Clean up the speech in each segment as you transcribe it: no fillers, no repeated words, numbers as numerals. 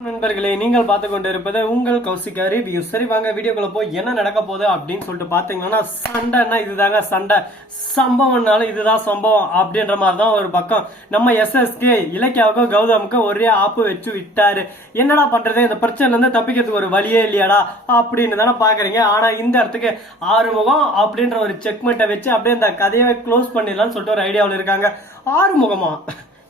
நண்பர்களே, நீங்கள் பார்த்து கொண்டு இருப்பது உங்கள் கௌசிகா ரிவ்யூ. சரி வாங்க வீடியோக்குள்ள போய் என்ன நடக்க போகுது அப்படின்னு சொல்லிட்டு பாத்தீங்கன்னா, சண்டைன்னா இதுதாங்க சண்டை, சம்பவம்னாலும் இதுதான் சம்பவம் அப்படின்ற மாதிரி தான் ஒரு பக்கம் நம்ம எஸ்எஸ்கே இலக்கியாவுக்கும் கௌதமுக்கும் ஒரே ஆப்பு வச்சு விட்டாரு. என்னடா பண்றது, இந்த பிரச்சனை இருந்து தப்பிக்கிறதுக்கு ஒரு வழியே இல்லையாடா அப்படின்னு தானே பாக்குறீங்க. ஆனா இந்த இடத்துக்கு ஆறுமுகம் அப்படின்ற ஒரு செக்மெண்ட்டை வச்சு அப்படியே இந்த கதையை க்ளோஸ் பண்ணிடலாம்னு சொல்லிட்டு ஒரு ஐடியாவில் இருக்காங்க. ஆறுமுகமா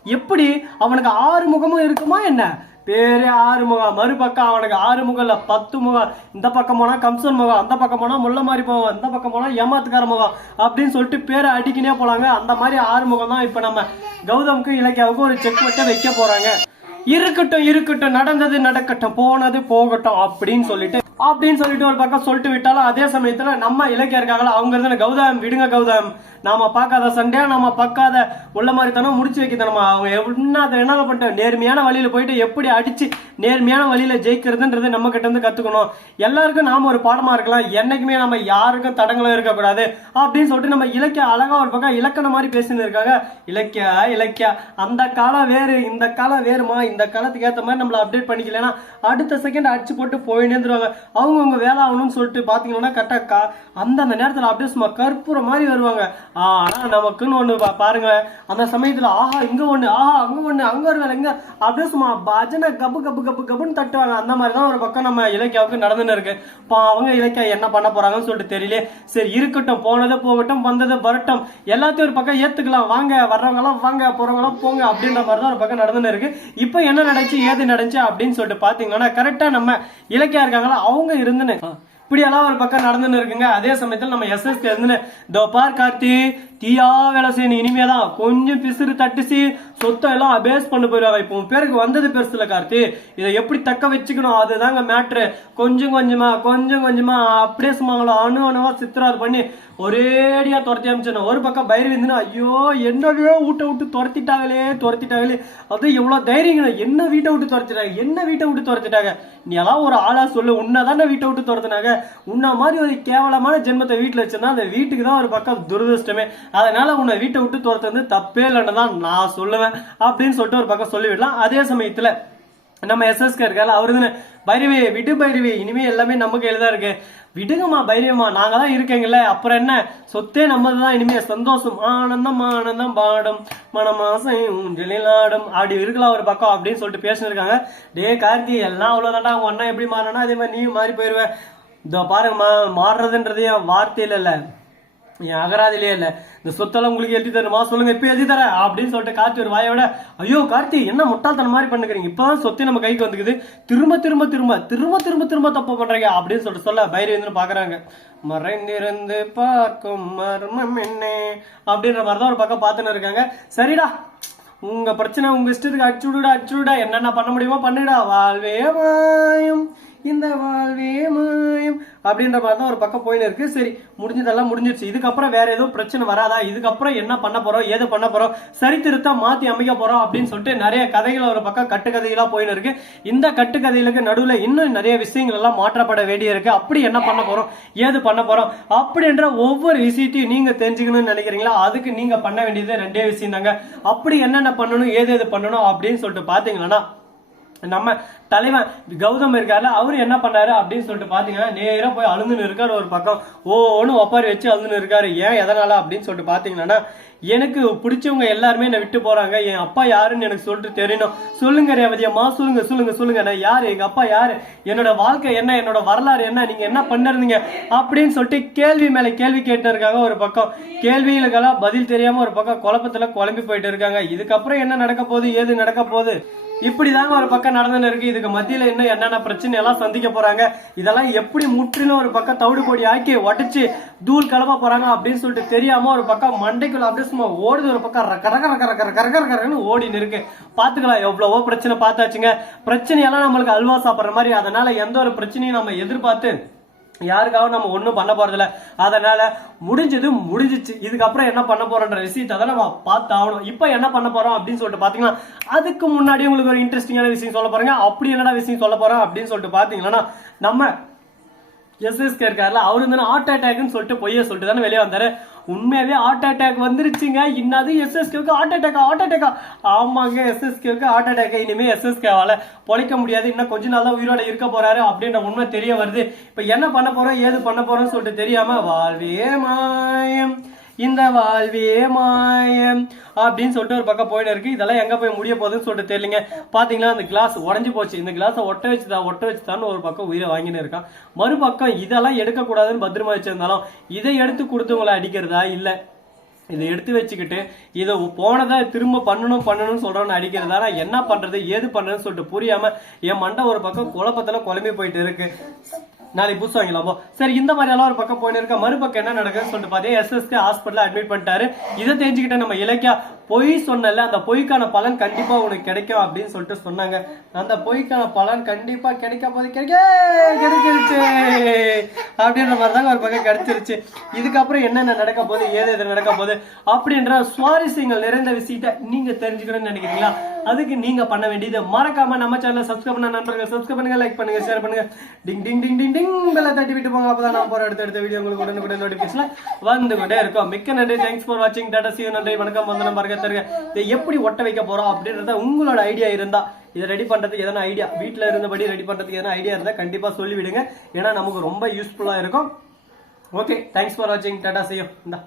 எப்படி, அவனுக்கு ஆறு முகமும் இருக்குமா என்ன? பேரே ஆறுமுகம், மறுபக்கம் அவனுக்கு 6 முகம் இல்ல 10 முகம். இந்த பக்கம் போனா கம்சன் முகம், அந்த பக்கம் போனா முள்ள மாதிரி போவோம், இந்த பக்கம் போனா ஏமாத்துக்கார முகம் அப்படின்னு சொல்லிட்டு பேரை அடிக்கினே போலாங்க. அந்த மாதிரி 6 முகம் தான் இப்ப நம்ம கௌதமுக்கு இலக்கியாவுக்கு ஒரு செக் மட்டும் வைக்க போறாங்க. இருக்கட்டும் இருக்கட்டும், நடந்தது நடக்கட்டும், போனது போகட்டும் அப்படின்னு சொல்லிட்டு ஒரு பக்கம் சொல்லிட்டு விட்டாலும், அதே சமயத்துல நம்ம இலக்கியா இருக்காங்களா, அவங்க இருந்தா கௌதம் விடுங்க கௌதம், நாம பார்க்காத சண்டையா, நாம பார்க்காத உள்ள மாதிரி தானே முடிச்சு வைக்கணும். அவங்க என்ன பண்ணிட்டு நேர்மையான வழியில போயிட்டு எப்படி அடிச்சு நேர்மையான வழியில ஜெயிக்கிறதுன்றது நம்ம கிட்ட இருந்து கத்துக்கணும். எல்லாருக்கும் நாம ஒரு பாடமா இருக்கலாம், என்னைக்குமே நம்ம யாருக்கும் தடங்களும் இருக்கக்கூடாது அப்படின்னு சொல்லிட்டு நம்ம இலக்கிய அழகா ஒரு பக்கம் இலக்கண மாதிரி பேசின்னு இருக்காங்க. இலக்கியா அந்த காலம் வேறு, இந்த காலம் வேறுமா, இந்த காலத்துக்கு ஏற்ற மாதிரி நம்மள அப்டேட் பண்ணிக்கலன்னா அடுத்த செகண்ட் அடிச்சு போட்டு போய் நேர்ந்துருவாங்க. அவங்கவுங்க வேலை ஆகணும்னு சொல்லிட்டு பாத்தீங்கன்னா கரெக்டா அந்த நேரத்துல அப்படியே சும்மா கற்பூர மாதிரி வருவாங்க. ஆனா நமக்குன்னு ஒண்ணு பாருங்க, அந்த சமயத்துல ஆஹா இங்க ஒண்ணு, ஆஹா அங்க ஒண்ணு, அங்க ஒரு வேலை, இங்க அப்படியே சும்மா பஜனை கப்பு கப்பு கப்பு கப்புன்னு தட்டுவாங்க. அந்த மாதிரிதான் ஒரு பக்கம் நம்ம இலக்கியாவுக்கு நடந்துன்னு இருக்கு. அவங்க இலக்கியா என்ன பண்ண போறாங்கன்னு சொல்லிட்டு தெரியல. சரி இருக்கட்டும், போனது போகட்டும், வந்தது வரட்டும், எல்லாத்தையும் ஒரு பக்கம் ஏத்துக்கலாம், வாங்க வர்றவங்க எல்லாம் வாங்க, போறவங்க எல்லாம் போங்க அப்படின்ற மாதிரிதான் ஒரு பக்கம் நடந்துன்னு இருக்கு. இப்ப என்ன நடந்துச்சு ஏது நடந்துச்சு அப்படின்னு சொல்லிட்டு பாத்தீங்கன்னா, கரெக்டா நம்ம இலக்கியா இருக்காங்களா அவங்க இருந்துன்னு இப்படி எல்லாம் ஒரு பக்கம் நடந்துன்னு இருக்குங்க. அதே சமயத்தில் நம்ம எஸ்எஸ்கே இருந்து தோபார் கார்த்தி தீயா வேலை செய்யணும், இனிமேதான் கொஞ்சம் பிசுறு தட்டுச்சு சொத்தை எல்லாம் அபேஸ் பண்ண போயிருவாங்க. இப்போ உன் பேருக்கு வந்தது பெருசுல கார்த்தி, இதை எப்படி தக்க வச்சுக்கணும் அதுதாங்க மேட்ரு. கொஞ்சம் கொஞ்சமா அப்படியே சும்மாங்களோ அணுவா சித்திராது பண்ணி ஒரேடியா துரத்தி அமைச்சணும். ஒரு பக்கம் பைரவி இருந்துன்னா, ஐயோ என்னவே வீட்டை விட்டு துரத்திட்டாங்களே, அது எவ்வளவு தைரியங்க, என்ன வீட்டை விட்டு துரத்திட்டாங்க, நீ எல்லாம் ஒரு ஆளா சொல்லு, உன்னதானே வீட்டை விட்டு துரத்தினாங்க, உன்ன மாதிரி ஒரு கேவலமான ஜென்மத்தை வீட்டுல வச்சிருந்தா அந்த வீட்டுக்கு தான் ஒரு பக்கம் துரதிருஷ்டமே. அதனால உன்னை வீட்டை விட்டு துரத்து தப்பே இல்லைன்னு தான் நான் சொல்லுவேன் அப்படின்னு சொல்லிட்டு ஒரு பக்கம் சொல்லிவிடலாம். அதே சமயத்துல நம்ம எஸ்எஸ்கே இருக்காரு, அவரு பைரவி விடு பைரவி, இனிமே எல்லாமே நம்ம கையில தான் இருக்கு, விடுங்கம்மா பைரவிமா, நாங்க தான் இருக்கீங்கல்ல, அப்புறம் என்ன, சொத்தே நம்மதுதான், இனிமே சந்தோஷம் ஆனந்தம் பாடும் மனமாசை ஊஞ்சலில் ஆடும் அப்படி இருக்கலாம் ஒரு பக்கம் அப்படின்னு சொல்லிட்டு பேசினிருக்காங்க. டே கார்த்தி எல்லாம் அவ்வளவுதான்டா, அவங்க அண்ணா எப்படி மாறினா அதே மாதிரி நீயும் மாறி போயிருவேன். இதோ பாருங்கம்மா, மாறுறதுன்றதே வார்த்தையில இல்ல, என் அகராதிலே இல்ல, இந்த சொத்தெல்லாம் உங்களுக்கு எழுதி தருமா சொல்லுங்க, இப்ப எழுதி தர அப்படின்னு சொல்லிட்டு கார்த்தி ஒரு வாயோட, ஐயோ கார்த்தி என்ன முட்டாள்தனம் மாதிரி பண்ணுறீங்க, இப்பதான் சொத்து நம்ம கைக்கு வந்துக்குது, திரும்ப தப்பு பண்றீங்க அப்படின்னு சொல்லிட்டு சொல்ல பைரவி வந்து பாக்குறாங்க. மறைந்திருந்து பார்க்கும் மர்மம் என்ன அப்படின்ற மாதிரிதான் ஒரு பக்கம் பார்த்துன்னு இருக்காங்க. சரிடா, உங்க பிரச்சனை உங்க இஷ்டத்துக்கு அடிச்சுடா, என்னென்ன பண்ண முடியுமோ பண்ணிடா, வாழ்வே மாயம் இந்த வாழ்வே மாயம் அப்படின்ற மாதிரி தான் ஒரு பக்கம் போயின்னு இருக்கு. சரி முடிஞ்சதெல்லாம் முடிஞ்சிருச்சு, இதுக்கப்புறம் வேற ஏதோ பிரச்சனை வராதா, இதுக்கப்புறம் என்ன பண்ண போறோம், ஏது பண்ண போறோம், சரித்திருத்தா மாத்தி அமைக்க போறோம் அப்படின்னு சொல்லிட்டு நிறைய கதைகள் ஒரு பக்கம் கட்டுக்கதைகளா போயின்னு இருக்கு. இந்த கட்டுக்கதைகளுக்கு நடுவுல இன்னும் நிறைய விஷயங்கள் எல்லாம் மாற்றப்பட வேண்டிய இருக்கு. அப்படி என்ன பண்ண போறோம், ஏது பண்ண போறோம் அப்படின்ற ஒவ்வொரு விஷயத்தையும் நீங்க தெரிஞ்சுக்கணும்னு நினைக்கிறீங்களா, அதுக்கு நீங்க பண்ண வேண்டியது 2 விஷயம் தாங்க. அப்படி என்னென்ன பண்ணணும், ஏது பண்ணணும் அப்படின்னு சொல்லிட்டு பாத்தீங்கன்னா, நம்ம தலைவன் கௌதம் இருக்காரு, அவரு என்ன பண்ணாரு அப்படின்னு சொல்லிட்டு பாத்தீங்கன்னா, நேரா போய் அழுந்துன்னு இருக்காரு ஒரு பக்கம், ஒன்னு ஒப்பாரி வச்சு அழுந்துன்னு இருக்காரு. ஏன் எதனால அப்படின்னு சொல்லிட்டு பாத்தீங்கன்னா, எனக்கு பிடிச்சவங்க எல்லாருமே என்னை விட்டு போறாங்க, என் அப்பா யாருன்னு எனக்கு சொல்லிட்டு தெரியணும், சொல்லுங்க ரேவதியம்மா, சொல்லுங்க நான் யாரு, எங்க அப்பா யாரு, என்னோட வாழ்க்கை என்ன, என்னோட வரலாறு என்ன, நீங்க என்ன பண்ணிருந்தீங்க அப்படின்னு சொல்லிட்டு கேள்வி மேல கேள்வி கேட்டு இருக்காங்க. ஒரு பக்கம் கேள்விகளுக்கெல்லாம் பதில் தெரியாம ஒரு பக்கம் குழப்பத்துல குழம்பி போயிட்டு இருக்காங்க. இதுக்கப்புறம் என்ன நடக்க போகுது, ஏது நடக்க போகுது, இப்படிதாங்க ஒரு பக்கம் நடந்துன்னு இருக்கு. இதுக்கு மத்தியில இன்னும் என்னென்ன பிரச்சனை எல்லாம் சந்திக்க போறாங்க, இதெல்லாம் எப்படி முற்றிலும் ஒரு பக்கம் தவிடு பொடி ஆக்கி உடச்சு தூள் கிளம்ப போறாங்க அப்படின்னு சொல்லிட்டு தெரியாம ஒரு பக்கம் மண்டைக்குள்ள அப்படியே சும்மா ஓடுது, ஒரு பக்கம் கரகரன்னு ஓடின்னு இருக்கு. பாத்துக்கலாம், எவ்வளவோ பிரச்சனை பார்த்தாச்சுங்க, பிரச்சனையெல்லாம் நம்மளுக்கு அல்வா சாப்பிடுற மாதிரி. அதனால எந்த ஒரு பிரச்சனையும் நம்ம எதிர்பார்த்து யாருக்காகவும் நம்ம ஒண்ணும் பண்ண போறதில்ல. அதனால முடிஞ்சிச்சு, இதுக்கப்புறம் என்ன பண்ண போறோன்ற விஷயத்தை தான் நம்ம பார்த்து ஆகணும். இப்ப என்ன பண்ண போறோம் அப்படின்னு சொல்லிட்டு பாத்தீங்கன்னா, அதுக்கு முன்னாடி உங்களுக்கு ஒரு இன்ட்ரெஸ்டிங்கான விஷயம் சொல்ல போறேங்க. அப்படி என்னடா விஷயம் சொல்ல போறோம் அப்படின்னு சொல்லிட்டு பாத்தீங்கன்னா, நம்ம எஸ்எஸ்கே இருக்காருல, அவரு வந்து ஹார்ட் அட்டாக்னு சொல்லிட்டு பொய்ய சொல்லிட்டு தானே வெளியே வந்தாரு. உண்மையாவே ஹார்ட் அட்டாக் வந்துருச்சுங்க. இன்னது எஸ்எஸ்கேவுக்கு ஹார்ட் அட்டாக்கா? ஆமாங்க, எஸ்எஸ்கேவுக்கு ஹார்ட் அட்டாக். இனிமே எஸ்எஸ்கேவால பொழைக்க முடியாது, இன்னும் கொஞ்ச நாள் தான் உயிரோட இருக்க போறாரு அப்படின்ற உண்மை தெரிய வருது. இப்ப என்ன பண்ண போறோம் ஏது பண்ண போறோம்னு சொல்லிட்டு தெரியாம வாழ்வே மாயம் இந்த வாழ்வே மாயம் அப்படின்னு சொல்லிட்டு ஒரு பக்கம் போயிட்டு இருக்கு. இதெல்லாம் எங்க போய் முடிய போகுதுன்னு சொல்லிட்டு தெரியலங்க. பாத்தீங்களா அந்த கிளாஸ் உடஞ்சு போச்சு. இந்த கிளாஸை ஒட்ட வச்சுதான் ஒரு பக்கம் உயிரை வாங்கின்னு இருக்கான். மறுபக்கம் இதெல்லாம் எடுக்க கூடாதுன்னு பத்திரமா வச்சிருந்தாலும் இதை எடுத்து கொடுத்தவங்களை அடிக்கிறதா இல்ல இதை எடுத்து வச்சுக்கிட்டு இதை போனதை திரும்ப பண்ணணும்னு சொல்றோன்னு அடிக்கிறதா, நான் என்ன பண்றது ஏது பண்றதுன்னு சொல்லிட்டு புரியாம என் மண்டை ஒரு பக்கம் குழப்பத்துல குழம்பி போயிட்டு இருக்கு. நாளைக்கு புதுசு வாங்கலாமோ சரி, இந்த மாதிரி எல்லாம் ஒரு பக்கம் போயிட்டு இருக்க. மறுபக்கம் என்ன நடக்குதுன்னு சொல்லிட்டு பாத்தீங்கன்னா எஸ்எஸ்கே ஹாஸ்பிட்டல் அட்மிட் பண்ணிட்டாரு. இதை தெரிஞ்சுக்கிட்ட நம்ம இலக்கியா பொய் சொன்னல, அந்த பொய்க்கான பலன் கண்டிப்பா உனக்கு கிடைக்கும் அப்படின்னு சொல்லிட்டு சொன்னாங்க. அந்த பொய்க்கான பலன் கண்டிப்பா கிடைச்சிருச்சு அப்படின்ற மாதிரி தாங்க ஒரு பக்கம் கிடைச்சிருச்சு. இதுக்கப்புறம் என்னென்ன நடக்க போகுது ஏது நடக்க போகுது அப்படின்ற சுவாரஸ்யங்கள் நிறைந்த விஷயத்தை நீங்க தெரிஞ்சுக்கணும்னு நினைக்கிறீங்களா? அதுக்கு நீங்க பண்ண வேண்டியது மறக்காம நம்ம சேனலை சப்ஸ்கிரைப் பண்ண நண்பர்கள் சப்ஸ்கிரைப் பண்ணுங்க, லைக் பண்ணுங்க, ஷேர் பண்ணுங்க, டிங் டிங் டிங் டிங் டிங் பெல்லை தட்டி விட்டு போங்க. அப்பதான் நான் போற அடுத்த வீடியோ உங்களுக்கு உடனுக்குடன் நோட்டிபிகேஷன் வந்து கொண்டே இருக்கும். மிக்க நன்றி, தேங்க்ஸ் ஃபார் வாட்சிங், டாடா see you, நன்றி, வணக்கம், வந்தனம், பாருங்க தருங்க. இதை எப்படி ஒட்ட வைக்க போறோம் அப்படின்றத உங்களோட ஐடியா இருந்தா, இதை ரெடி பண்றதுக்கு எதனா ஐடியா வீட்டுல இருந்தபடி ரெடி பண்றதுக்கு எதனா ஐடியா இருந்தா கண்டிப்பா சொல்லிவிடுங்க. ஏன்னா நமக்கு ரொம்ப யூஸ்ஃபுல்லா இருக்கும். ஓகே, தேங்க்ஸ் ஃபார் வாட்சிங், டாடா see you. இந்தா